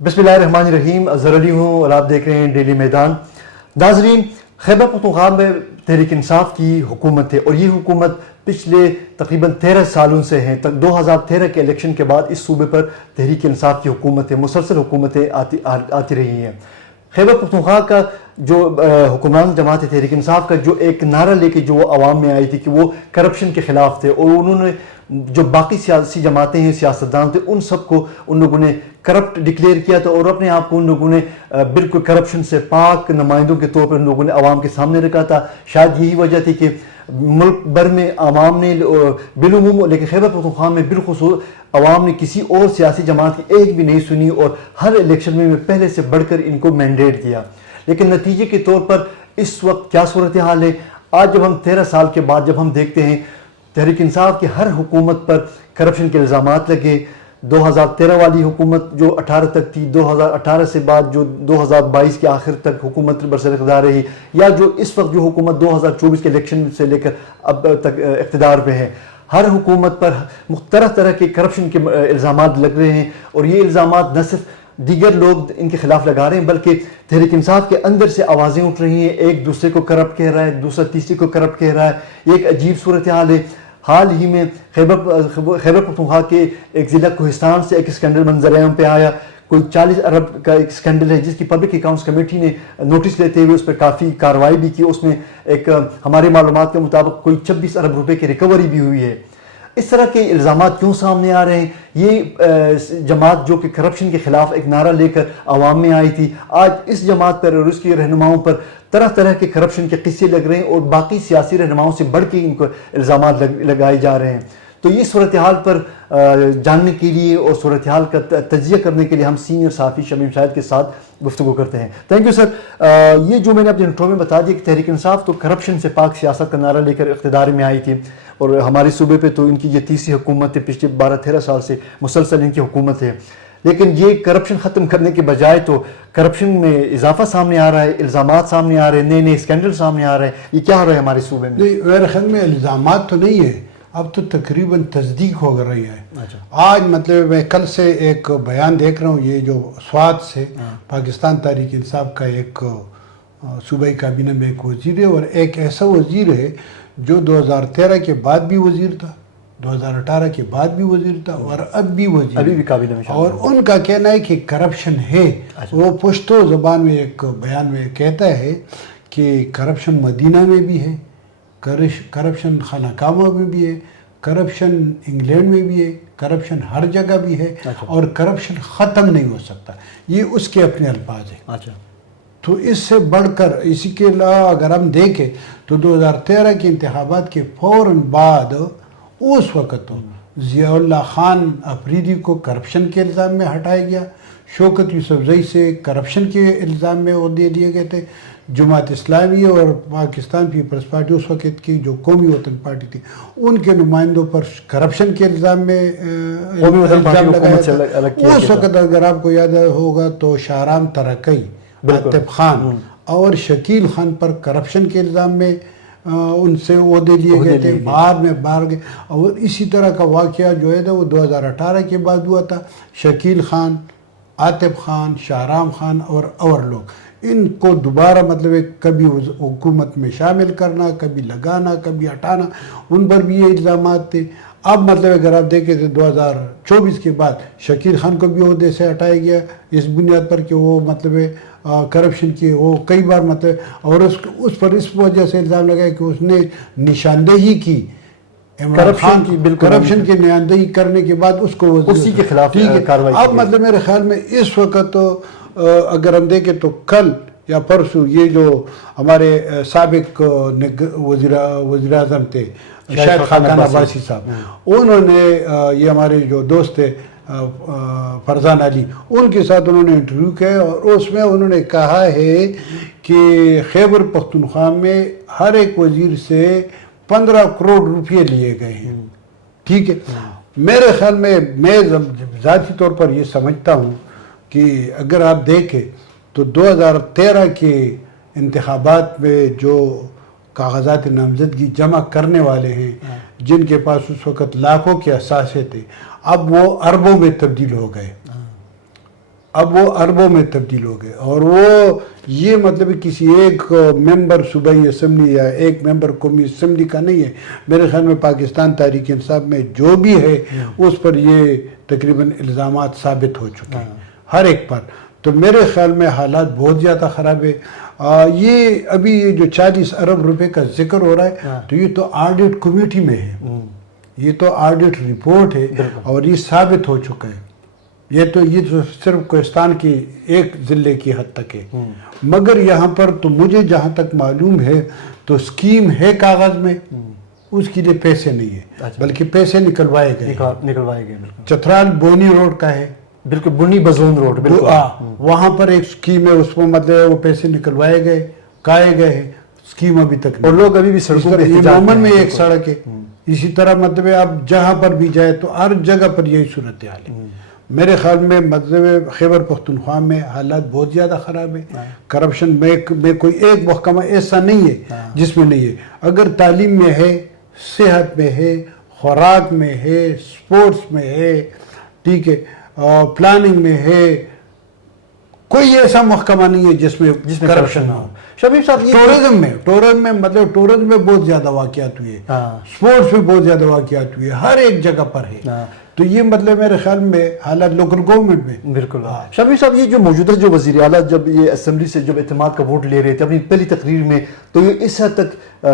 بسم اللہ الرحمن الرحیم. اظہر علی ہوں اور آپ دیکھ رہے ہیں ڈیلی میدان. ناظرین، خیبر پختونخوا میں تحریک انصاف کی حکومت ہے اور یہ حکومت پچھلے تقریباً 13 سالوں سے ہے. 2013 کے الیکشن کے بعد اس صوبے پر تحریک انصاف کی حکومتیں مسلسل حکومتیں آتی رہی ہیں. خیبر پختونخوا کا جو حکمران جماعت تحریک انصاف کا جو ایک نعرہ لے کے جو وہ عوام میں آئی تھی کہ وہ کرپشن کے خلاف تھے، اور انہوں نے جو باقی سیاسی جماعتیں ہیں، سیاستدان تھے، ان سب کو ان لوگوں نے کرپٹ ڈکلیئر کیا تھا اور اپنے آپ کو ان لوگوں نے بالکل کرپشن سے پاک نمائندوں کے طور پر ان لوگوں نے عوام کے سامنے رکھا تھا. شاید یہی وجہ تھی کہ ملک بھر میں عوام نے بالعموم، لیکن خیبر پختونخوا میں بالخصوص عوام نے کسی اور سیاسی جماعت کی ایک بھی نہیں سنی اور ہر الیکشن میں پہلے سے بڑھ کر ان کو مینڈیٹ دیا. لیکن نتیجے کے طور پر اس وقت کیا صورتحال ہے؟ آج جب ہم 13 سال کے بعد جب ہم دیکھتے ہیں تحریک انصاف کی ہر حکومت پر کرپشن کے الزامات لگے. 2013 والی حکومت جو 18 تک تھی، 2018 سے بعد جو 2022 کے آخر تک حکومت برسر اقتدار رہی، یا جو اس وقت جو حکومت 2024 کے الیکشن سے لے کر اب تک اقتدار پہ ہے، ہر حکومت پر طرح طرح کے کرپشن کے الزامات لگ رہے ہیں. اور یہ الزامات نہ صرف دیگر لوگ ان کے خلاف لگا رہے ہیں بلکہ تحریک انصاف کے اندر سے آوازیں اٹھ رہی ہیں. ایک دوسرے کو کرپٹ کہہ رہا ہے، دوسرا تیسرے کو کرپٹ کہہ رہا ہے. یہ ایک عجیب صورتحال ہے. حال ہی میں خیبر پختونخوا کے ایک ضلع کوہستان سے ایک اسکینڈل منظر عام پہ آیا. کوئی 40 ارب کا ایک اسکینڈل ہے جس کی پبلک اکاؤنٹس کمیٹی نے نوٹس لیتے ہوئے اس پہ کافی کارروائی بھی کی. اس میں ایک ہماری معلومات کے مطابق کوئی 26 ارب روپے کی ریکوری بھی ہوئی ہے. اس طرح کے الزامات کیوں سامنے آ رہے ہیں؟ یہ جماعت جو کہ کرپشن کے خلاف ایک نعرہ لے کر عوام میں آئی تھی، آج اس جماعت پر اور اس کی رہنماؤں پر طرح طرح کے کرپشن کے قصے لگ رہے ہیں اور باقی سیاسی رہنماؤں سے بڑھ کے ان کو الزامات لگائے جا رہے ہیں. تو یہ صورتحال پر جاننے کے لیے اور صورتحال کا تجزیہ کرنے کے لیے ہم سینئر صحافی شمیم شاہد کے ساتھ گفتگو کرتے ہیں. Thank you sir. یہ جو میں نے اپنے انٹرو میں بتا دیا کہ تحریک انصاف تو کرپشن سے پاک سیاست کا نعرہ لے کر اقتدار میں آئی تھی، اور ہمارے صوبے پہ تو ان کی یہ تیسری حکومت ہے. پچھلے 12-13 سال سے مسلسل ان کی حکومت ہے. لیکن یہ کرپشن ختم کرنے کے بجائے تو کرپشن میں اضافہ سامنے آ رہا ہے، الزامات سامنے آ رہے ہیں، نئے نئے اسکینڈل سامنے آ رہے ہیں. یہ کیا ہو رہا ہے ہمارے صوبے میں؟ نہیں، میرے خیال میں الزامات تو نہیں ہے، اب تو تقریباً تصدیق ہو رہی ہے. اچھا. آج مطلب میں کل سے ایک بیان دیکھ رہا ہوں، یہ جو سوات سے پاکستان تحریک انصاف کا ایک صوبائی کابینہ میں ایک وزیر ہے، اور ایک ایسا وزیر ہے جو 2013 کے بعد بھی وزیر تھا، 2018 کے بعد بھی وزیر تھا، اور اب بھی وزیر، ابھی بھی کابینہ میں شامل. اور ان کا کہنا ہے کہ کرپشن ہے. وہ پشتو زبان میں ایک بیان میں کہتا ہے کہ کرپشن مدینہ میں بھی ہے، کرپشن خانہ کعبہ میں بھی ہے، کرپشن انگلینڈ میں بھی ہے، کرپشن ہر جگہ بھی ہے، اور کرپشن ختم نہیں ہو سکتا. یہ اس کے اپنے الفاظ ہیں. اچھا. تو اس سے بڑھ کر اسی کے علاوہ اگر ہم دیکھیں تو 2013 کے انتخابات کے فوراً بعد اس وقت ضیاء اللہ خان افریدی کو کرپشن کے الزام میں ہٹایا گیا، شوکت یوسفزئی سے کرپشن کے الزام میں عہدے دیے گئے تھے. جماعت اسلامی اور پاکستان پیپلز پارٹی اس وقت کی جو قومی وطن پارٹی تھی، ان کے نمائندوں پر کرپشن کے الزام میں الزام لگایا تھا. اس وقت اگر آپ کو یاد ہوگا تو شاہرام ترکی، عاطف خان اور شکیل خان پر کرپشن کے الزام میں ان سے عہدے لیے گئے تھے، بعد میں باہر گئے. اور اسی طرح کا واقعہ جو ہے وہ 2018 کے بعد ہوا تھا. شکیل خان، عاطف خان، شاہرام خان اور لوگ، ان کو دوبارہ مطلب کبھی حکومت میں شامل کرنا، کبھی لگانا، کبھی ہٹانا، ان پر بھی یہ الزامات تھے. اب مطلب اگر آپ دیکھیں تو 2024 کے بعد شکیل خان کو بھی عہدے سے ہٹایا گیا اس بنیاد پر کہ وہ مطلب کرپشن کی وہ کئی بار مطلب، اور اس پر اس وجہ سے الزام لگایا کہ اس نے نشاندہی کی کرپشن کی نشاندہی کرنے کے بعد اس کو اسی کے خلاف کارروائی. اب مطلب میرے خیال میں اس وقت اگر ہم دیکھیں تو کل یا پرسوں یہ جو ہمارے سابق وزیر اعظم تھے شاہد خاقان عباسی صاحب، انہوں نے یہ ہمارے جو دوست تھے فرزان علی، ان کے ساتھ انہوں نے انٹرویو کیا، اور اس میں انہوں نے کہا ہے کہ خیبر پختونخوا میں ہر ایک وزیر سے 15 کروڑ روپے لیے گئے ہیں. ٹھیک ہے. میرے خیال میں ذاتی طور پر یہ سمجھتا ہوں کہ اگر آپ دیکھیں تو 2013 کے انتخابات میں جو کاغذات نامزدگی جمع کرنے والے ہیں، جن کے پاس اس وقت لاکھوں کے اثاثے تھے، اب وہ اربوں میں تبدیل ہو گئے. اب وہ اربوں میں تبدیل ہو گئے، اور وہ یہ مطلب کسی ایک ممبر صوبائی اسمبلی یا ایک ممبر قومی اسمبلی کا نہیں ہے. میرے خیال میں پاکستان تحریک انصاف میں جو بھی ہے اس پر یہ تقریباً الزامات ثابت ہو چکے ہیں ہر ایک پر. تو میرے خیال میں حالات بہت زیادہ خراب ہے. یہ ابھی یہ جو 40 ارب روپے کا ذکر ہو رہا ہے تو یہ تو آڈٹ کمیٹی میں ہے، یہ تو آڈٹ رپورٹ ہے اور یہ ثابت ہو چکا ہے. یہ تو صرف کوہستان کی ایک ضلع کی حد تک ہے، مگر یہاں پر تو مجھے جہاں تک معلوم ہے تو اسکیم ہے کاغذ میں، اس کے لیے پیسے نہیں ہے بلکہ پیسے نکلوائے گئے. چترال بونی روڈ کا ہے، بالکل بنی بزون روڈ، بالکل وہاں پر ایک اسکیم ہے، اس میں مطلب وہ پیسے نکلوائے گئے، کائے گئے ہیں، اسکیم ابھی تک نہیں. اور لوگ ابھی بھی سڑکوں پہ مومن میں ایک سڑک ہے. اسی طرح مطلب اب جہاں پر بھی جائے تو ہر جگہ پر یہی صورتحال ہے. میرے خیال میں مطلب خیبر پختونخوا میں حالات بہت زیادہ خراب ہے. کرپشن میں کوئی ایک محکمہ ایسا نہیں ہے جس میں نہیں ہے. اگر تعلیم میں ہے، صحت میں ہے، خوراک میں ہے، سپورٹس میں ہے، ٹھیک ہے، پلاننگ میں ہے، کوئی ایسا محکمہ نہیں ہے جس میں کرپشن نہ ہو. شبیب صاحب ٹورزم میں مطلب ٹورزم میں بہت زیادہ واقعات ہوئے، سپورٹس میں بہت زیادہ واقعات ہوئے، ہر ایک جگہ پر ہے. تو یہ مطلب میرے خیال میں حالات لوکل گورنمنٹ میں بالکل. شبیب صاحب، یہ جو موجودہ جو وزیر اعلیٰ جب یہ اسمبلی سے جب اعتماد کا ووٹ لے رہے تھے اپنی پہلی تقریر میں، تو یہ اس حد تک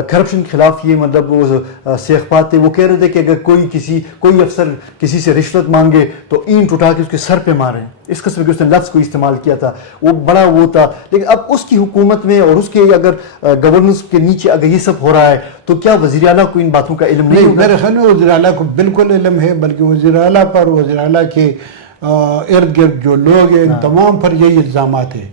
کرپشن کے خلاف یہ مطلب وہ سیخپات تھے. وہ کہہ رہے تھے کہ اگر کوئی افسر کسی سے رشوت مانگے تو اینٹ اٹھا کے اس کے سر پہ ماریں. اس قسم کے اس نے لفظ کو استعمال کیا تھا، وہ بڑا وہ تھا. لیکن اب اس کی حکومت میں اور اس کے اگر گورننس کے نیچے اگر یہ سب ہو رہا ہے تو کیا وزیر اعلیٰ کو ان باتوں کا علم نہیں ہوگا؟ میرے خیال میں وزیر اعلیٰ کو بالکل علم ہے، بلکہ وزیر اعلیٰ پر، وزیر اعلیٰ کے ارد گرد جو لوگ ہیں ان تمام پر یہی الزامات ہیں.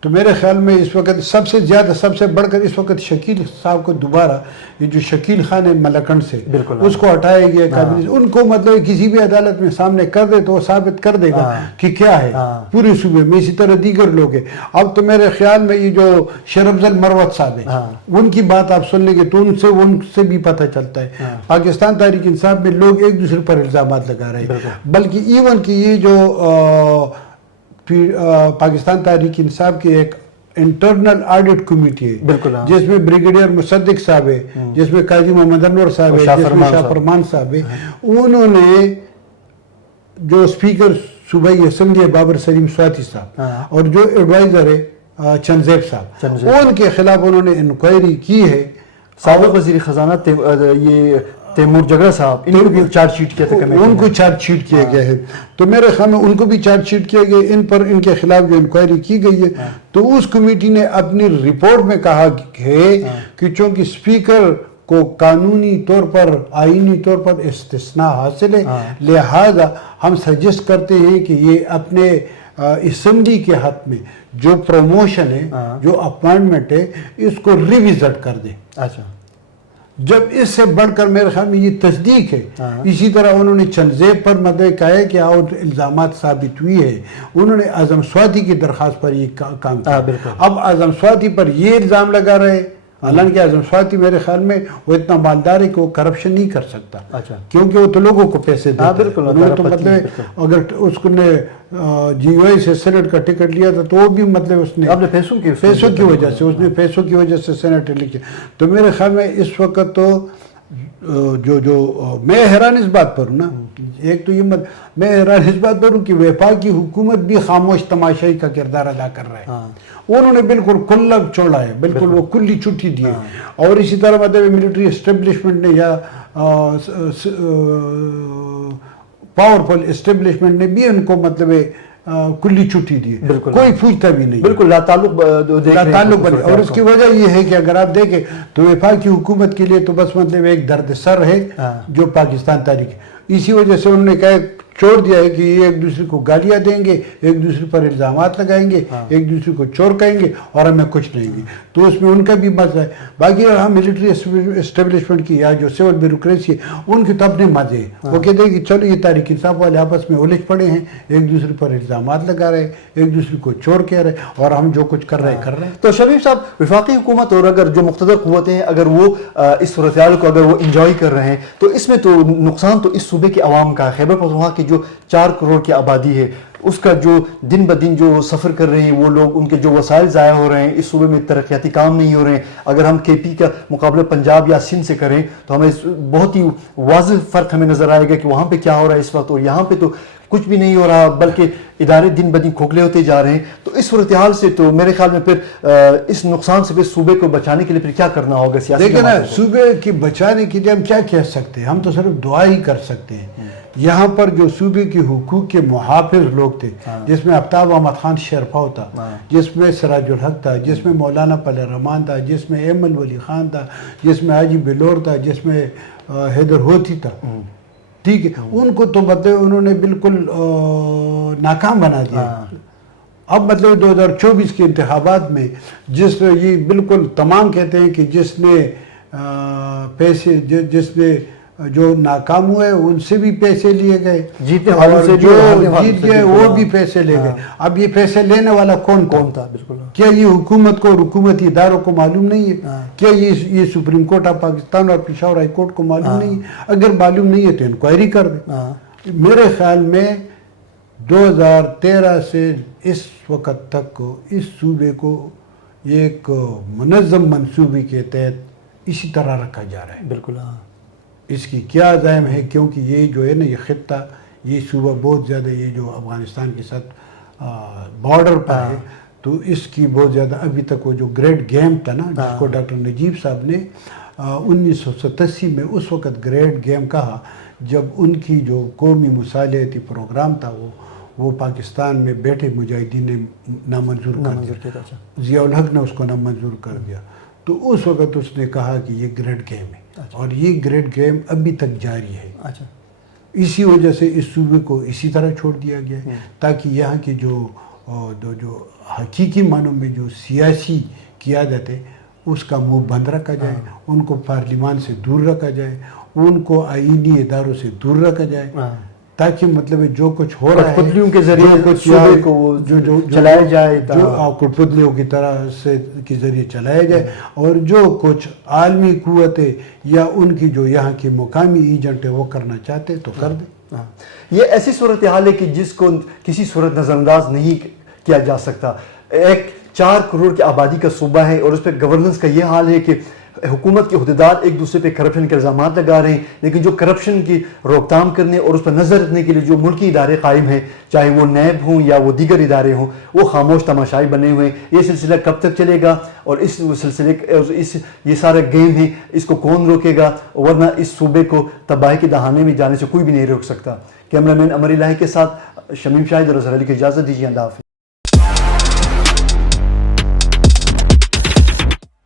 تو میرے خیال میں اس وقت سب سے زیادہ، سب سے بڑھ کر اس وقت شکیل صاحب کو دوبارہ، یہ جو شکیل خان ہے ملکنڈ سے، اس کو ہٹایا گیا کابینہ. ان کو مطلب کسی بھی عدالت میں سامنے کر دے تو وہ ثابت کر دے گا کہ کیا ہے پورے صوبے میں. اسی طرح دیگر لوگ ہیں. اب تو میرے خیال میں یہ جو شیر افضل مروت صاحب ہیں، ان کی بات آپ سن لیں گے تو ان سے بھی پتہ چلتا ہے پاکستان تحریک انصاف میں لوگ ایک دوسرے پر الزامات لگا رہے ہیں. بلکہ ایون کہ یہ جو پاکستان تحریک انصاف کی ایک انٹرنل آڈٹ کمیٹی ہے جس میں بریگیڈیئر مصدق صاحب ہے، جس میں قاضی محمد انور صاحب ہے، جس میں شاہ فرمان صاحب ہے، انہوں نے جو اسپیکر صوبائی اسمبلی ہے بابر سلیم سواتی صاحب اور جو ایڈوائزر ہے چنزیب صاحب، ان کے خلاف انہوں نے انکوائری کی ہے. سابق وزیر خزانہ یہ تیمور جگرا صاحب، ان کو بھی چارج شیٹ کیا تھا، ان کو چارج شیٹ کیا گیا ہے. تو میرے خیال میں ان کو بھی چارج شیٹ کیا گیا، ان کے خلاف جو انکوائری کی گئی ہے. تو اس کمیٹی نے اپنی رپورٹ میں کہا ہے کہ چونکہ اسپیکر کو قانونی طور پر، آئینی طور پر استثناء حاصل ہے، لہذا ہم سجیسٹ کرتے ہیں کہ یہ اپنے اسمبلی کے حق میں جو پروموشن ہے، جو اپوائنٹمنٹ ہے، اس کو ریویزٹ کر دیں. اچھا، جب اس سے بڑھ کر میرے خیال میں یہ تصدیق ہے. اسی طرح انہوں نے چنزیب پر مطلب کہا ہے کہ الزامات ثابت ہوئی ہے. انہوں نے اعظم سواتی کی درخواست پر یہ کام کیا. اب اعظم سواتی پر یہ الزام لگا رہے، حالانکہ اعظم سواتی میرے خیال میں وہ اتنا مالدار ہے کہ وہ کرپشن نہیں کر سکتا، کیونکہ وہ تو لوگوں کو پیسے دیتا ہے. انہوں نے تو مطلب اگر اس کو نے جی او اے سے سینٹ کا ٹکٹ لیا تھا تو وہ بھی مطلب اس نے پیسوں کی وجہ سے، اس نے پیسوں کی وجہ سے سینٹ لکھا. تو میرے خیال میں اس وقت تو جو میں حیران اس بات پر ہوں نا، ایک تو یہ میں حیران اس بات پر ہوں کہ وفاقی حکومت بھی خاموش تماشائی کا کردار ادا کر رہا ہے. انہوں نے بالکل کلب چھوڑا ہے، بالکل وہ کلی چھٹی دی ہے. اور اسی طرح مطلب ملٹری اسٹیبلشمنٹ نے یا پاورفل اسٹیبلشمنٹ نے بھی ان کو مطلب کلی چھٹی دی ہے، کوئی پوچھتا بھی نہیں، بالکل لا تعلق بنے. اور اس کی وجہ یہ ہے کہ اگر آپ دیکھیں تو وفاقی حکومت کے لیے تو بس مطلب ایک درد سر ہے جو پاکستان تحریک ہے. اسی وجہ سے انہوں نے کہا چھوڑ دیا ہے کہ یہ ایک دوسرے کو گالیاں دیں گے، ایک دوسرے پر الزامات لگائیں گے، ایک دوسرے کو چور کہیں گے اور ہمیں کچھ نہیں گے. تو اس میں ان کا بھی مزہ ہے. باقی ہم ملٹری اسٹیبلشمنٹ کی یا جو سول بیوروکریسی ہے ان کے تو اپنے مزے ہیں. وہ کہتے ہیں کہ چلو یہ تحریک انصاف والے آپس میں الجھ پڑے ہیں، ایک دوسرے پر الزامات لگا رہے ہیں، ایک دوسرے کو چور کہہ رہے ہیں اور ہم جو کچھ کر رہے ہیں. تو شبیب صاحب، وفاقی حکومت اور اگر جو مقتدر قوتیں ہیں اگر وہ اس صورتحال کو اگر وہ انجوائے کر رہے ہیں تو اس میں تو نقصان تو اس صوبے کے عوام کا، خیبر پختونخوا کے کی جو 4 کروڑ کی آبادی ہے اس کا جو دن بدن جو سفر کر رہے ہیں وہ لوگ، ان کے جو وسائل ضائع ہو رہے ہیں، اس صوبے میں ترقیاتی کام نہیں ہو رہے ہیں. اگر ہم کے پی کا مقابلہ پنجاب یا سندھ سے کریں تو ہمیں بہت ہی واضح فرق ہمیں نظر آئے گا کہ وہاں پہ کیا ہو رہا ہے اس وقت، اور یہاں پہ تو کچھ بھی نہیں ہو رہا، بلکہ ادارے دن بدن کھوکھلے ہوتے جا رہے ہیں. تو اس صورتحال سے تو میرے خیال میں پھر اس نقصان سے پھر صوبے کو بچانے کے لیے پھر کیا کرنا ہوگا سیاسی دیکھیں نا، جماعتوں کو؟ صوبے کی بچانے کے لیے ہم کیا کہہ سکتے ہیں؟ ہم تو صرف دعا ہی کر سکتے ہیں. یہاں پر جو صوبے کے حقوق کے محافظ لوگ تھے، جس میں آفتاب احمد خان شیرپاؤ تھا، جس میں سراج الحق تھا، جس میں مولانا پل رحمان تھا، جس میں ایمل ولی خان تھا، جس میں حاجی بلور تھا، جس میں حیدر ہوتی تھا، ٹھیک ہے، ان کو تو مطلب انہوں نے بالکل ناکام بنا دیا. اب مطلب 2024 کے انتخابات میں یہ بالکل تمام کہتے ہیں کہ جس نے پیسے جس نے جو ناکام ہوئے ان سے بھی پیسے لیے گئے، جیتنے والوں سے بھی جو اور ہارنے والوں جیت سے گئے بھی. وہ بھی پیسے لے گئے. اب یہ پیسے لینے والا کون تھا؟ بالکل. کیا یہ حکومت کو اور حکومتی اداروں کو معلوم نہیں ہے؟ کیا یہ سپریم کورٹ آف پاکستان اور پشاور ہائی کورٹ کو معلوم نہیں ہے؟ اگر معلوم نہیں ہے تو انکوائری کر دیں. میرے خیال میں 2013 سے اس وقت تک اس صوبے کو ایک منظم منصوبے کے تحت اسی طرح رکھا جا رہا ہے. بالکل. اس کی کیا عزائم ہے؟ کیونکہ یہ جو ہے نا، یہ خطہ، یہ صوبہ بہت زیادہ، یہ جو افغانستان کے ساتھ بارڈر پر ہے، تو اس کی بہت زیادہ ابھی تک وہ جو گریٹ گیم تھا نا، جس کو ڈاکٹر نجیب صاحب نے 1987 میں اس وقت گریٹ گیم کہا، جب ان کی جو قومی مصالحتی پروگرام تھا وہ پاکستان میں بیٹھے مجاہدین نے نامنظور کر دیا. ضیاء الحق نے اس کو نامنظور کر دیا. تو اس وقت اس نے کہا کہ یہ گریٹ گیم ہے، اور یہ گریٹ گیم ابھی تک جاری ہے. اسی وجہ سے اس صوبے کو اسی طرح چھوڑ دیا گیا ہے، تاکہ یہاں کی جو حقیقی معنوں میں جو سیاسی قیادت ہے اس کا منہ بند رکھا جائے، ان کو پارلیمان سے دور رکھا جائے، ان کو آئینی اداروں سے دور رکھا جائے، تاکہ مطلب جو کچھ ہو رہا ہے کٹپتلیوں کے ذریعے صوبے کو چلایا جائے، جو کٹپتلیوں کی طرح سے کے ذریعے چلایا جائے، اور جو کچھ عالمی قوتیں یا ان کی جو یہاں کی مقامی ایجنٹ ہے وہ کرنا چاہتے تو کر دیں. یہ ایسی صورتحال ہے کہ جس کو کسی صورت نظر انداز نہیں کیا جا سکتا. ایک 4 کروڑ کی آبادی کا صوبہ ہے، اور اس پہ گورننس کا یہ حال ہے کہ حکومت کے عہدیدار ایک دوسرے پہ کرپشن کے الزامات لگا رہے ہیں، لیکن جو کرپشن کی روک تھام کرنے اور اس پر نظر رکھنے کے لیے جو ملکی ادارے قائم ہیں، چاہے وہ نیب ہوں یا وہ دیگر ادارے ہوں، وہ خاموش تماشائی بنے ہوئے ہیں. یہ سلسلہ کب تک چلے گا، اور اس سلسلے یہ سارا گیم ہے، اس کو کون روکے گا؟ ورنہ اس صوبے کو تباہی کے دہانے میں جانے سے کوئی بھی نہیں روک سکتا. کیمرہ مین امر الہی کے ساتھ شمیم شاہد اور اظہر علی کی اجازت دیجیے. اللہ حافظ.